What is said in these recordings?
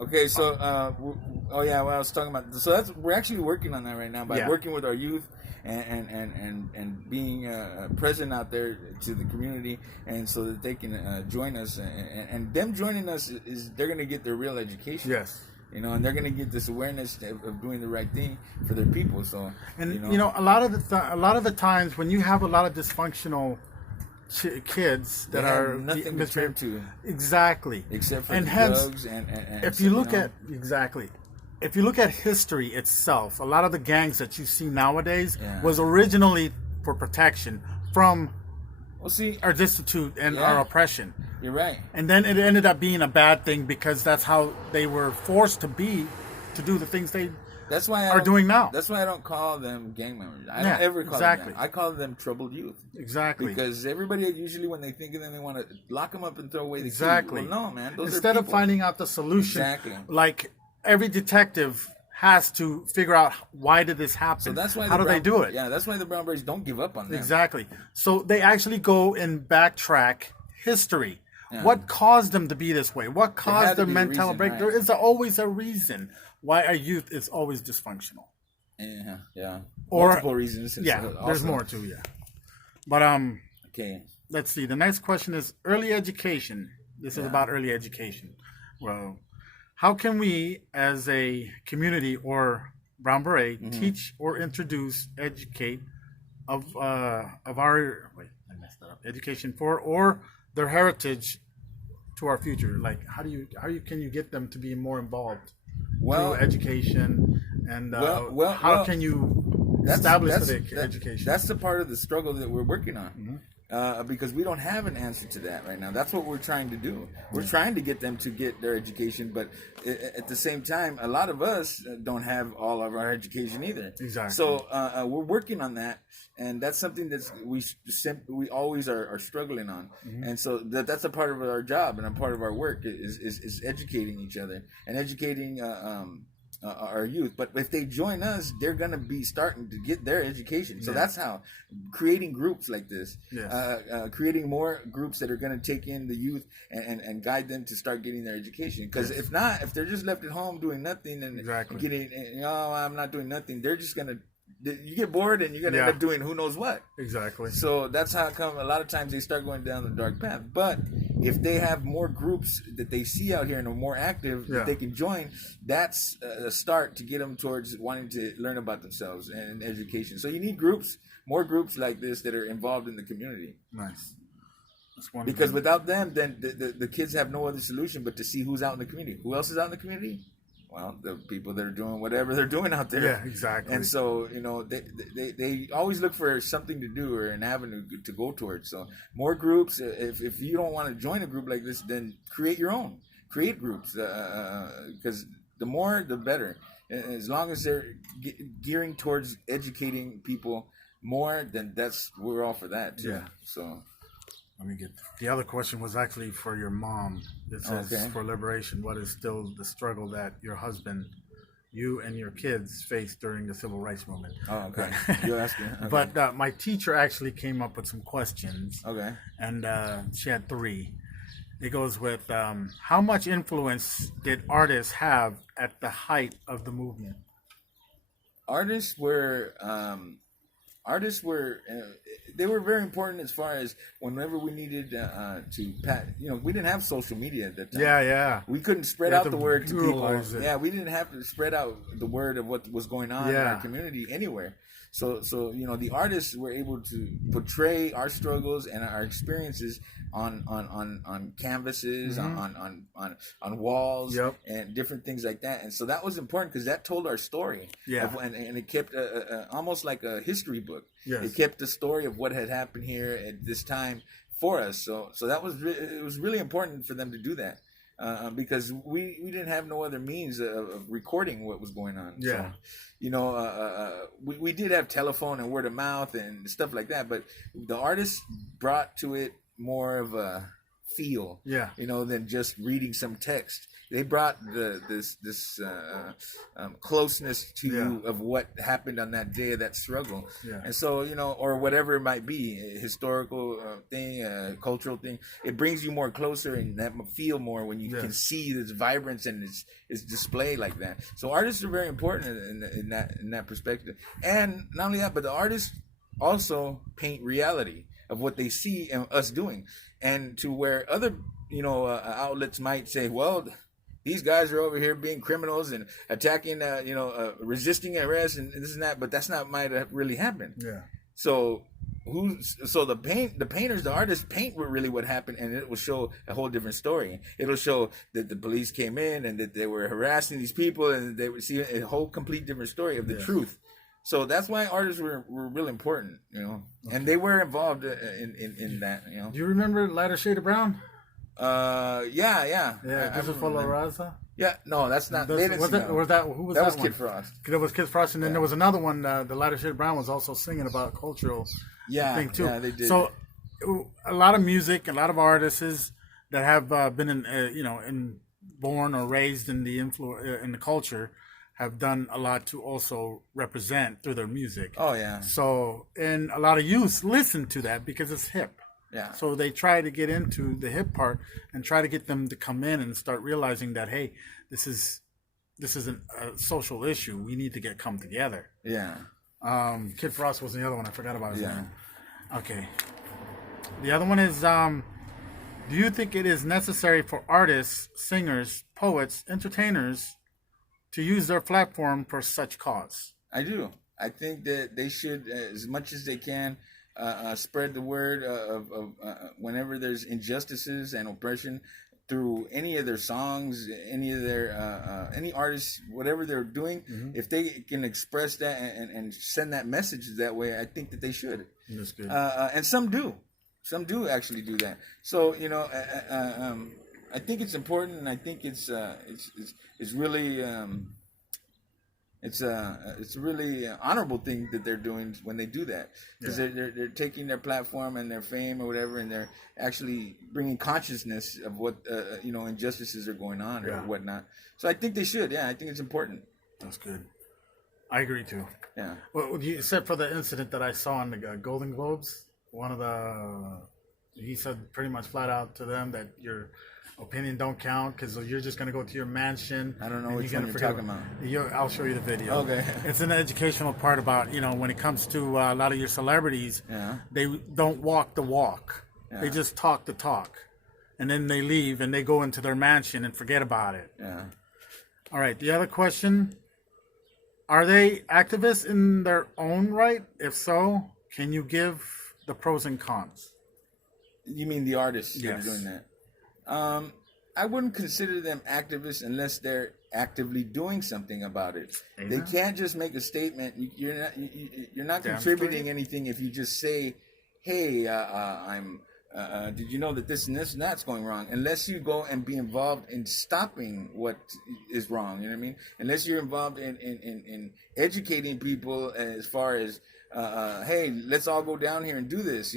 Okay, so oh yeah, what I was talking about. So we're actually working on that right now by working with our youth and being present out there to the community, and so that they can join us, and them joining us is they're going to get their real education. Yes. And they're going to get this awareness of doing the right thing for their people. So, and a lot of the times when you have a lot of dysfunctional kids that are nothing to turn to, exactly, except for and the hence, drugs and if you look at if you look at history itself, a lot of the gangs that you see nowadays was originally for protection from our destitute and our oppression. You're right. And then it ended up being a bad thing because that's how they were forced to do the things they are doing now. That's why I don't call them gang members. I don't ever call them that. I call them troubled youth. Exactly. Because everybody usually, when they think of them, they want to lock them up and throw away the key. Well, no, man. Instead of finding out the solution, like every detective has to figure out why did this happen. So that's why how do they do it? Yeah, that's why the Brown Berets don't give up on them. Exactly. So they actually go and backtrack history. Yeah. What caused them to be this way? What caused their mental break? Right. There is always a reason why our youth is always dysfunctional. Yeah. Multiple reasons. There's more too. Yeah. But okay. Let's see. The next question is early education. This is about early education. Well, how can we, as a community or Brown Beret, teach or introduce, educate of our education for or their heritage to our future? Like, how can you get them to be more involved through education, and how can you establish education? That's the part of the struggle that we're working on, because we don't have an answer to that right now. That's what we're trying to do. We're trying to get them to get their education, but at the same time, a lot of us don't have all of our education either. Exactly. So we're working on that, and that's something that we always are struggling on. And so that's a part of our job and a part of our work is educating each other and educating our youth. But if they join us, they're going to be starting to get their education. So that's how creating groups like this, creating more groups that are going to take in the youth and guide them to start getting their education. Because if they're just left at home doing nothing and getting, I'm not doing nothing, they're just going to, you get bored and you're going to end up doing who knows what. Exactly. So that's how come a lot of times they start going down the dark path. But if they have more groups that they see out here and are more active that they can join, that's a start to get them towards wanting to learn about themselves and education. So you need more groups like this that are involved in the community. Nice. That's wonderful. Because without them, then the kids have no other solution but to see who's out in the community. Who else is out in the community? Well, the people that are doing whatever they're doing out there. Yeah, exactly. And so, they always look for something to do or an avenue to go towards. So more groups. If you don't want to join a group like this, then create your own. Create groups, because the more, the better. As long as they're gearing towards educating people more, then we're all for that too. Yeah. So. Let me get the other question was actually for your mom. It says for liberation, what is still the struggle that your husband, you and your kids faced during the civil rights movement? Oh, okay. You're asking. Okay. But my teacher actually came up with some questions. Okay. And she had 3. It goes with how much influence did artists have at the height of the movement? Artists were they were very important as far as whenever we needed we didn't have social media at that time. Yeah. We couldn't spread out the word to people. Yeah, we didn't have to spread out the word of what was going on in our community anywhere. So the artists were able to portray our struggles and our experiences on canvases, on walls, and different things like that. And so that was important because that told our story. Yeah, and it kept almost like a history book. Yes. It kept the story of what had happened here at this time for us. So that was it was really important for them to do that. Because we didn't have no other means of recording what was going on. Yeah. So, we did have telephone and word of mouth and stuff like that, but the artists brought to it more of a feel, than just reading some text. They brought this closeness to you of what happened on that day of that struggle. Yeah. And so, or whatever it might be, a historical thing, cultural thing, it brings you more closer and that feel more when you can see this vibrance and it's displayed like that. So artists are very important in that perspective. And not only that, but the artists also paint reality of what they see and us doing, and to where other outlets might say, well, these guys are over here being criminals and attacking resisting arrest and this and that, but that's not might have really happened. So the painters, the artists paint really what happened, and it will show a whole different story. It'll show that the police came in and that they were harassing these people, and they would see a whole complete different story of the truth. So that's why artists were really important, and they were involved in that. Do you remember Lighter Shade of Brown? Yeah. This is for La Raza. Yeah, no, that's not. Who was that? That was one? Kid Frost. That was Kid Frost, and then there was another one. The Lighter Shade of Brown was also singing about cultural thing too. Yeah, they did. So a lot of music, a lot of artists that have been born or raised in the in the culture have done a lot to also represent through their music. Oh yeah. So and a lot of youth listen to that because it's hip. Yeah. So they try to get into the hip part and try to get them to come in and start realizing that, hey, this isn't a social issue. We need to come together. Yeah. Kid Frost was the other one. I forgot about his name. Okay. The other one is, do you think it is necessary for artists, singers, poets, entertainers to use their platform for such cause? I do. I think that they should, as much as they can, spread the word of whenever there's injustices and oppression through any of their songs, any of their any artists, whatever they're doing. If they can express that and send that message that way, I think that they should. That's good. And some do actually do that. So I think it's important, and I think it's really. It's a really honorable thing that they're doing when they do that, because they're taking their platform and their fame or whatever, and they're actually bringing consciousness of what injustices are going on or whatnot. So I think they should. Yeah, I think it's important. That's good. I agree too. Yeah. Well, except for the incident that I saw in the Golden Globes, he said pretty much flat out to them that your opinion don't count because you're just going to go to your mansion. I don't know what you're talking about. I'll show you the video. Okay. It's an educational part about, when it comes to a lot of your celebrities, they don't walk the walk. Yeah. They just talk the talk. And then they leave and they go into their mansion and forget about it. Yeah. All right. The other question, are they activists in their own right? If so, can you give the pros and cons? You mean the artists that Yes. are doing that? I wouldn't consider them activists unless they're actively doing something about it. Amen. They can't just make a statement. You're not contributing anything if you just say, "Hey, did you know that this and this and that's going wrong?" Unless you go and be involved in stopping what is wrong. You know what I mean? Unless you're involved in educating people as far as. Hey, let's all go down here and do this,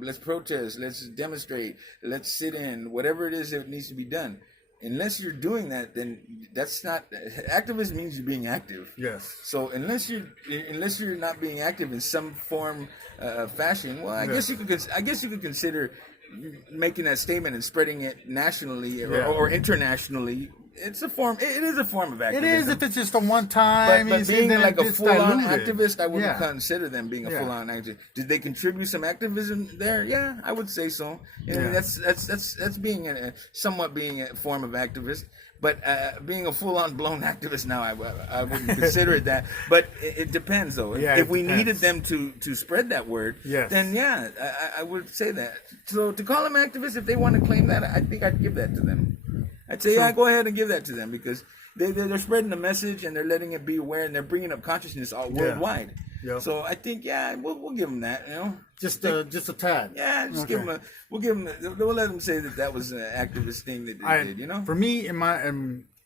let's protest, let's demonstrate, let's sit in, whatever it is that needs to be done. Unless you're doing that, then that's not, activism means you're being active. Yes. So unless you're not being active in some form, fashion, well, I guess you could consider making that statement and spreading it nationally or internationally. It's a form. It is a form of activism. It is if it's just a one time. But being like a full-on activist, I wouldn't consider them being a full-on activist. Did they contribute some activism there? Yeah, I would say so. That's being somewhat being a form of activist. But being a full-on blown activist now, I wouldn't consider it that. But it depends, though. If we needed them to spread that word, then I would say that. So to call them activists, if they want to claim that, I think I'd give that to them. I'd say, go ahead and give that to them, because they're spreading the message and they're letting it be aware and they're bringing up consciousness all worldwide. Yeah. So I think, we'll give them that, Just a tad. Yeah, give them we'll let them say that was an activist thing that they did, For me,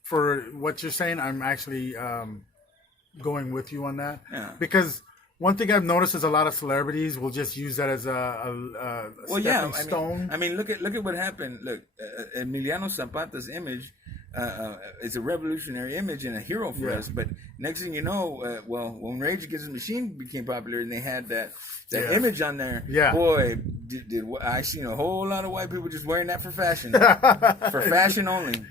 for what you're saying, I'm actually going with you on that. Yeah. Because one thing I've noticed is a lot of celebrities will just use that as a stepping stone. I mean, look at what happened. Look, Emiliano Zapata's image is a revolutionary image and a hero for us. But next thing you know, when Rage Against the Machine became popular and they had that image on there, boy, I seen a whole lot of white people just wearing that for fashion, for fashion only.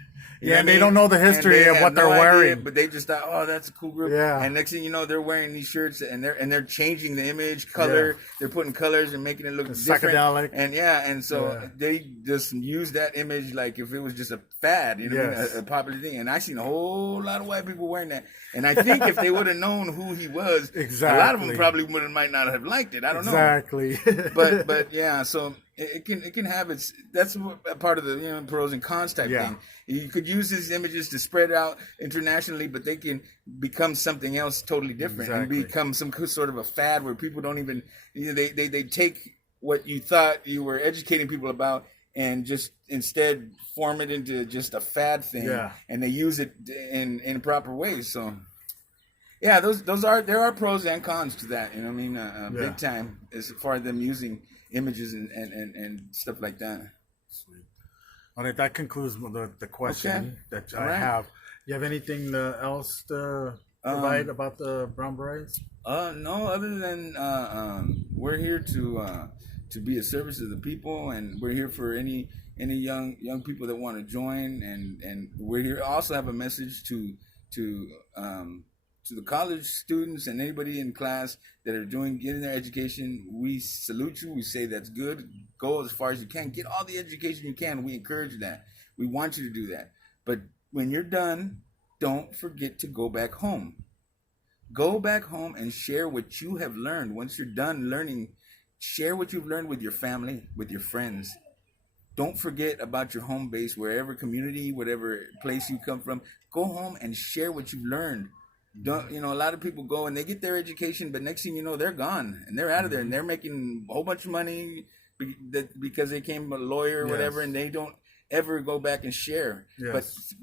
And they don't know the history of what they're wearing, idea, but they just thought, "Oh, that's a cool group." Yeah. And next thing you know, they're wearing these shirts, and they're changing the image, color. Yeah. They're putting colors and making it look different. Psychedelic. And so they just use that image like if it was just a fad, you know, a popular thing. And I seen a whole lot of white people wearing that. And I think if they would have known who he was, a lot of them probably might not have liked it. I don't know. Exactly. but yeah, so. It can have its. That's a part of the pros and cons type thing. You could use these images to spread out internationally, but they can become something else totally different and become some sort of a fad where people don't even. They take what you thought you were educating people about and just instead form it into just a fad thing, and they use it in improper ways. So. Yeah, there are pros and cons to that. You know what I mean? Big time as far as them using images and stuff like that. Sweet. All right, that concludes the question that I have. You have anything else to provide about the Brown Berets? No, other than we're here to be a service to the people, and we're here for any young people that want to join, and we're here also have a message to the college students and anybody in class that are getting their education. We salute you. We say that's good. Go as far as you can. Get all the education you can. We encourage that. We want you to do that. But when you're done, don't forget to go back home. Go back home and share what you have learned. Once you're done learning, share what you've learned with your family, with your friends. Don't forget about your home base, wherever community, whatever place you come from. Go home and share what you've learned. A lot of people go and they get their education, but next thing you know, they're gone and they're out of there and they're making a whole bunch of money because they came a lawyer or whatever, and they don't ever go back and share.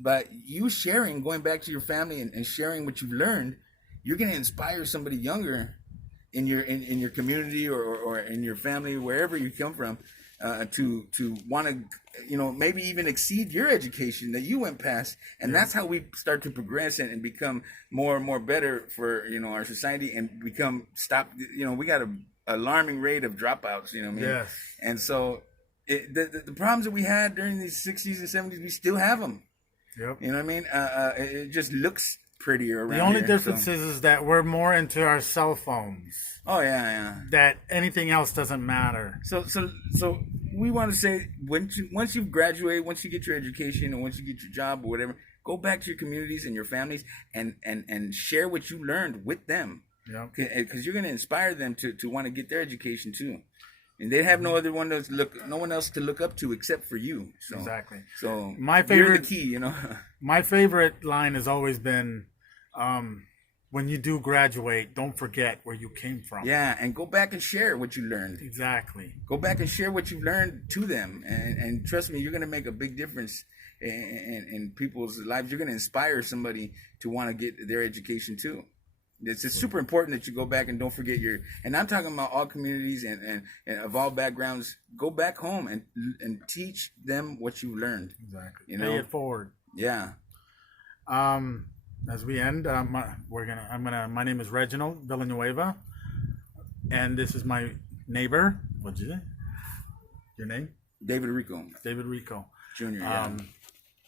But you sharing, going back to your family and sharing what you've learned, you're going to inspire somebody younger in your community or in your family, wherever you come from, to want to, maybe even exceed your education that you went past. And that's how we start to progress and become more and more better for, our society and stop, we got an alarming rate of dropouts, you know what I mean? Yes. And so the problems that we had during these 60s and 70s, we still have them. Yep. You know what I mean? It just looks prettier around. The only difference is that we're more into our cell phones. Oh yeah. That anything else doesn't matter. So we want to say once you graduate, once you get your education, and once you get your job or whatever, go back to your communities and your families and share what you learned with them. Yeah. Because you're going to inspire them to want to get their education too. And they have no one else to look up to except for you. So, exactly. So my favorite, you're the key, My favorite line has always been, when you do graduate, don't forget where you came from. Yeah, and go back and share what you learned. Exactly. Go back and share what you've learned to them. And trust me, you're going to make a big difference in people's lives. You're going to inspire somebody to want to get their education too. It's super important that you go back and don't forget and I'm talking about all communities and of all backgrounds. Go back home and teach them what you learned. Exactly. Pay it forward. Yeah. As we end, my name is Reginald Villanueva, and this is my neighbor. What's your name? David Rico. David Rico. Jr. Yeah.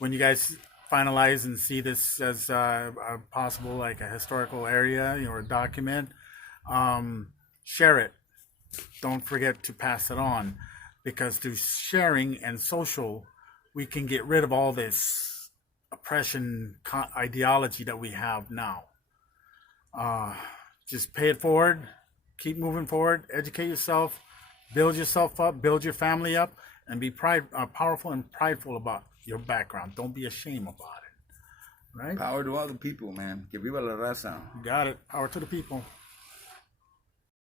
When you guys finalize and see this as a possible, like a historical area or a document, share it. Don't forget to pass it on, because through sharing and social, we can get rid of all this oppression ideology that we have now. Just pay it forward, keep moving forward, educate yourself, build yourself up, build your family up, and be powerful and prideful about your background. Don't be ashamed about it. Right? Power to all the people, man. Que viva la raza. You got it. Power to the people.